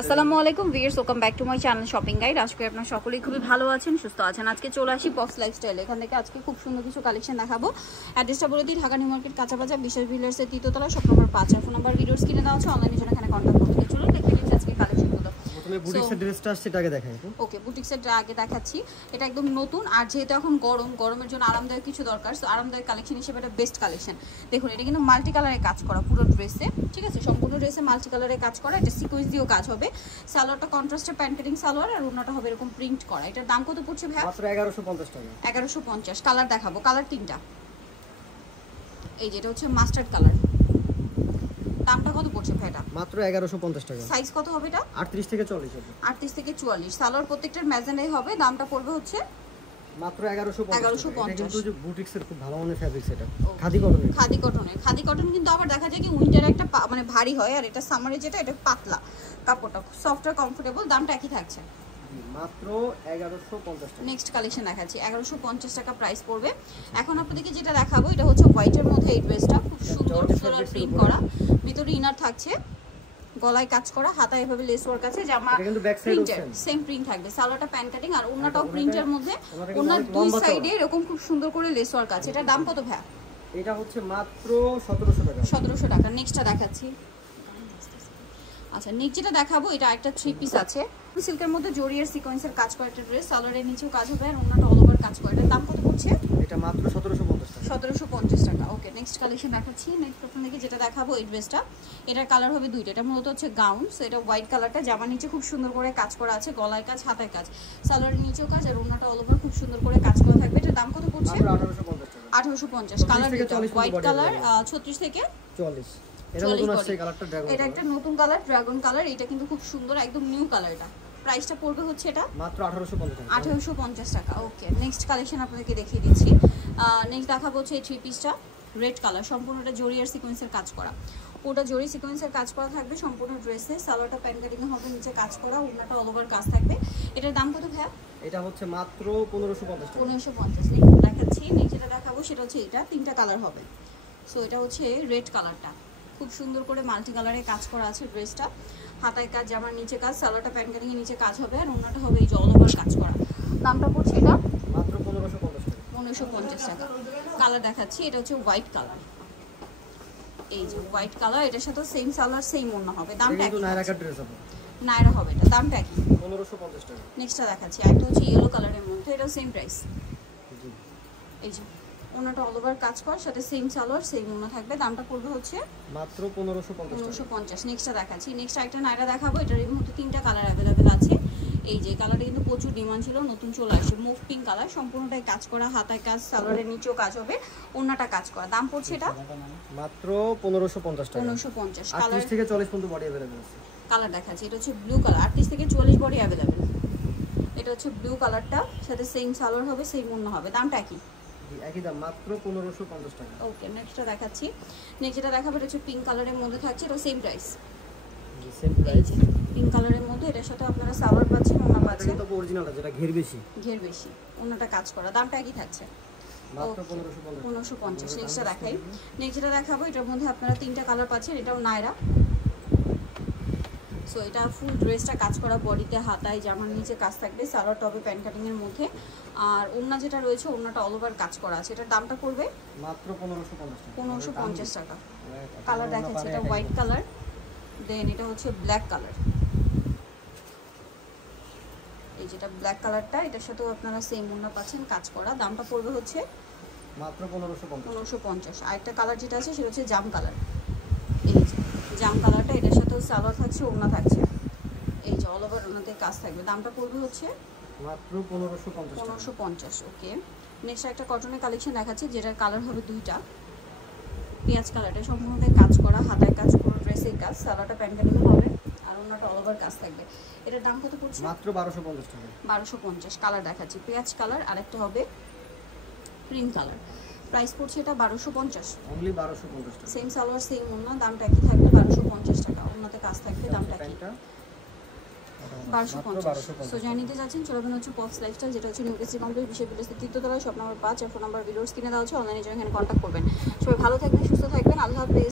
আসসালামু আলাইকুম viewers, welcome back to my channel shopping guide. আজকে আপনারা সকলেই খুবই ভালো আছেন, সুস্থ আছেন। আজকে চলে আসি পক্স লাইফস্টাইল। এখান থেকে আজকে খুব সুন্দর কিছু কালেকশন দেখাবো। অ্যাড্রেসটা বলে দিই, ঢাকা নিউ মার্কেট কাঁচা বাজার বিশাল ভিলার্সের তৃতীয়তলা, শপ নম্বর 5। আর ফোন নাম্বার ভিডিওস কিনে দেওয়া আছে, অনলাইনে জন্য এখানে কন্ট্যাক্ট করতে। চলুন দেখে নিচ্ছি আজকে কালেকশনগুলো। প্রথমে বুটিক্সের ড্রেসটা আসছে, এটাকে দেখাই। ওকে, বুটিক্সের আগে দেখাচ্ছি। এটা একদম নতুন, আর যেহেতু এখন গরমের জন্য আরামদায়ক কিছু দরকার, সো আরামদায়ক কালেকশন হিসেবে এটা বেস্ট কালেকশন। দেখুন, এটা কিন্তু মাল্টি কালারে কাজ করা পুরো ড্রেসে, ঠিক আছে? সম্পূর্ণ ড্রেসে মাল্টি কালারে কাজ করা। এটা সিকোয়েন্স দিয়েও কাজ হবে। সালোয়ারটা কন্ট্রাস্টের প্যান্ট কাটিং সালোয়ার, আর ওড়নাটা হবে এরকম প্রিন্ট করা। এটার দাম কত পড়ছে ভাই? মাত্র 1150 টাকা। 1150। কালার দেখাবো, কালার তিনটা। এই যেটা হচ্ছে মাস্টার্ড কালার। দামটা কত পড়ছে ভাই? এটা মাত্র 1150 টাকা। সাইজ কত হবে এটা? 38 থেকে 40 হবে। 38 থেকে 44। সালোয়ার প্রত্যেকটার ম্যাজেন্ডাই হবে। দামটা পড়বে হচ্ছে মাত্র 1150। 1150। এটা কিন্তু যে বুটিক্সের খুব ভালো মানের ফেব্রিক্স, এটা খাদি কটনের। খাদি কটন কিন্তু আবার দেখা যায় কি উইন্টারে একটা মানে ভারী হয়, আর এটা সামারে যেটা এটা পাতলা কাপড়টা, সফট আর কমফোর্টেবল। দামটা একই থাকছে, মাত্র 1150 টাকা। নেক্সট কালেকশন দেখাচ্ছি। 1150 টাকা প্রাইস পড়বে। এখন আপনাদেরকে যেটা দেখাবো, এটা হচ্ছে হোয়াইটের মধ্যে এই ড্রেসটা, খুব সুন্দর ফ্লোরাল প্রিন্ট করা, ভিতরে ইনার থাকছে, গলায় কাজ করা, হাতায় এভাবে লেস ওয়ার্ক আছে, জামা প্রিন্টের সেম প্রিন্ট থাকবে। সালোয়ারটা প্যান্ট কাটিং, আর ওড়নাটাও প্রিন্টের মধ্যে, ওড়নার দুই সাইডে এরকম খুব সুন্দর করে লেস ওয়ার্ক আছে। এটার দাম কত ভাই? এটা হচ্ছে মাত্র 1700 টাকা। 1700 টাকা। নেক্সটটা দেখাচ্ছি। আচ্ছা, নেক্সট যেটা দেখাবো, এটা একটা থ্রি পিস আছে, সিল্কের মধ্যে জরিয়ার সিকোয়েন্সের কাজ করা একটা ড্রেস। সালোয়ারের নিচেও কাজ হবে, আর ওড়নাটা অল ওভার কাজ করা। এটার দাম কত পড়ছে? এটা মাত্র 1750 টাকা। 1750 টাকা। ওকে, নেক্সট কালেকশন দেখাচ্ছি। নেক্সট আপনাদেরকে যেটা দেখাবো, এই ড্রেসটা, এটার কালার হবে দুইটা। এটা মূলত হচ্ছে গাউন, সো এটা হোয়াইট কালারটা, জামার নিচে খুব সুন্দর করে কাজ করা আছে, গলায় কাজ, হাতায় কাজ, সালোয়ারের নিচেও কাজ, আর ওড়নাটা অল ওভার খুব সুন্দর করে কাজ করা থাকবে। এটার দাম কত পড়ছে? 1850 টাকা। 1850। কালার হোয়াইট কালার, 36 থেকে 40। এটা নতুন আসছে কালারটা, ড্রাগন। এটা একটা নতুন কালার, ড্রাগন কালার। এটা কিন্তু খুব সুন্দর, একদম নিউ কালার। এটা প্রাইসটা পড়বে হচ্ছে এটা মাত্র 1850 টাকা। 1850 টাকা। ওকে, নেক্সট কালেকশন আপনাদেরকে দেখিয়ে দিচ্ছি। নেক্সট দেখাবো হচ্ছে এই থ্রি পিসটা, রেড কালার, সম্পূর্ণটা জরি আর সিকোয়েন্সের কাজ করা। ওটা জরি সিকোয়েন্সের কাজ করা থাকবে সম্পূর্ণ ড্রেসে। সালোয়ারটা প্যান্ট কাটিং হবে, নিচে কাজ করা, ওড়নাটা অল ওভার কাজ থাকবে। এটার দাম কত ভাই? এটা হচ্ছে মাত্র 1550 টাকা। 1550। নেক্সট দেখাচ্ছি। নেক্সট যেটা দেখাবো সেটা হচ্ছে এটা, তিনটা কালার হবে। সো এটা হচ্ছে রেড কালারটা, খুব সুন্দর করে মাল্টি কালারে কাজ করা আছে ড্রেসটা, হাতায় কাজ, জামার নিচে কাজ, সালোয়ারটা প্যান্ট কাটিং এর নিচে কাজ হবে, আর ওড়নাটা হবে এই যে অল ওভার কাজ করা। দামটা পড়ছে এটা মাত্র 1550 টাকা। 1550 টাকা। কালার দেখাচ্ছি, এটা হচ্ছে হোয়াইট কালার। এই যে হোয়াইট কালার, এটার সাথে সেম সালোয়ার সেম ওড়না হবে। দামটা কিন্তু নায়রা কাট ড্রেস হবে, নায়রা হবে এটা। দামটা কি? 1550 টাকা। নেক্সটটা দেখাচ্ছি, একটা হচ্ছে ইয়েলো কালারের মধ্যে, এটাও সেম প্রাইস। এই যে ওনাটা অল ওভার কাজ করার সাথে সেম সালোয়ার সেম ওনা থাকবে। দামটা পড়বে হচ্ছে মাত্র 1550। নেক্সটটা দেখাচ্ছি। নেক্সট একটা নাইরা দেখাবো, এটার মধ্যে তিনটা কালার অ্যাভেলেবেল আছে। এই যে কালারটা কিন্তু প্রচুর ডিমান্ড ছিল, নতুন চলে আসছে, মুভ পিঙ্ক কালার, সম্পূর্ণটাই কাজ করা, হাতায় কাজ, সালোয়ারের নিচেও কাজ হবে, ওনাটা কাজ করা। দাম পড়ছে এটা মাত্র 1550 টাকা। 1550। 38 থেকে 40 পর্যন্ত বডি अवेलेबल আছে। কালার দেখাচ্ছি, এটা হচ্ছে ব্লু কালার, 38 থেকে 44 বডি অ্যাভেলেবেল। এটা হচ্ছে ব্লু কালারটা, সাথে সেম সালোয়ার হবে, সেম ওনা হবে। দামটা কি? একই দাম, মাত্র 1550 টাকা। ওকে, নেক্সটটা দেখাচ্ছি। নেক্সট যেটা দেখাবো, এটা হচ্ছে পিঙ্ক কালারের মধ্যে থাকছে, এটা same price. Same price, pink কালারের মধ্যে, এটার সাথে আপনারা সালোয়ার পাচ্ছেন, ওনা পাচ্ছেন, এটা তো অরিজিনালটা, যেটা ঘের বেশি, ওনাটা কাজ করা। দামটা একই থাকছে, মাত্র 1550। 1550। নেক্সটটা দেখাই। নেক্সট যেটা দেখাবো, এটার মধ্যে আপনারা তিনটা কালার পাচ্ছেন, এটাও নায়রা। সো এটা ফুল ড্রেসটা কাজ করা, বডিতে, হাতায়, জামার নিচে কাজ থাকবে, সালোয়ার টপে প্যান্ট কাটিং এর মধ্যে, আর ওড়না যেটা রয়েছে ওড়নাটা অল ওভার কাজ করা আছে। এটার দামটা পড়বে মাত্র 1550 টাকা। 1550 টাকা। কালার দেখাচ্ছি, এটা হোয়াইট কালার, দেন এটা হচ্ছে ব্ল্যাক কালার। এই যেটা ব্ল্যাক কালারটা, এটার সাথেও আপনারা সেম ওড়না পাচ্ছেন, কাজ করা। দামটা পড়বে হচ্ছে মাত্র 1550। আরেকটা কালার যেটা আছে সেটা হচ্ছে জাম কালার। এই যে জাম কালারটা, এটার সাথেও সালোয়ার থাকছে, ওড়না থাকছে, এই যে অল ওভার ওড়নাতে কাজ থাকবে। দামটা পড়বে হচ্ছে মাত্র 1550। 1550। ওকে, নেক্সট একটা কটনের কালেকশন দেখাচ্ছি, যেটার কালার হবে দুইটা। পেঁয়াজ কালারটা সম্পূর্ণটাই কাজ করা, হাতায় কাজ, পুরো ড্রেসের কাজ, সালোয়ারটা প্যান্ট কাটিং হবে, আর ওড়নাটা অল ওভার কাজ থাকবে। এটার দাম কত পড়ছে? মাত্র 1250 টাকা। 1250। কালার দেখাচ্ছি, পেঁয়াজ কালার, আর একটা হবে ক্রিম কালার। প্রাইস পড়ছে এটা 1250, অনলি 1250 টাকা। সেম সালোয়ার সেম ওড়না, দামটা একই থাকবে 1250 টাকা। ওড়নাতে কাজ থাকবে, দামটা কি? 1250। সো যাই নিতে যাচ্ছেন, চলে যাবেন হচ্ছে পপস লাইফস্টাইল, যেটা হচ্ছে নিউ কেসি কমপ্লিট বিশেষ বিলেসের তৃতীয়তলা, শপ নম্বর 5, আর ফোন নাম্বার ভিডিওস কিনে দেওয়া হচ্ছে, অনলাইনে জন্য এখানে কন্ট্যাক্ট করবেন। সবাই ভালো থাকবেন, সুস্থ থাকবেন, আল্লাহ হাফেজ।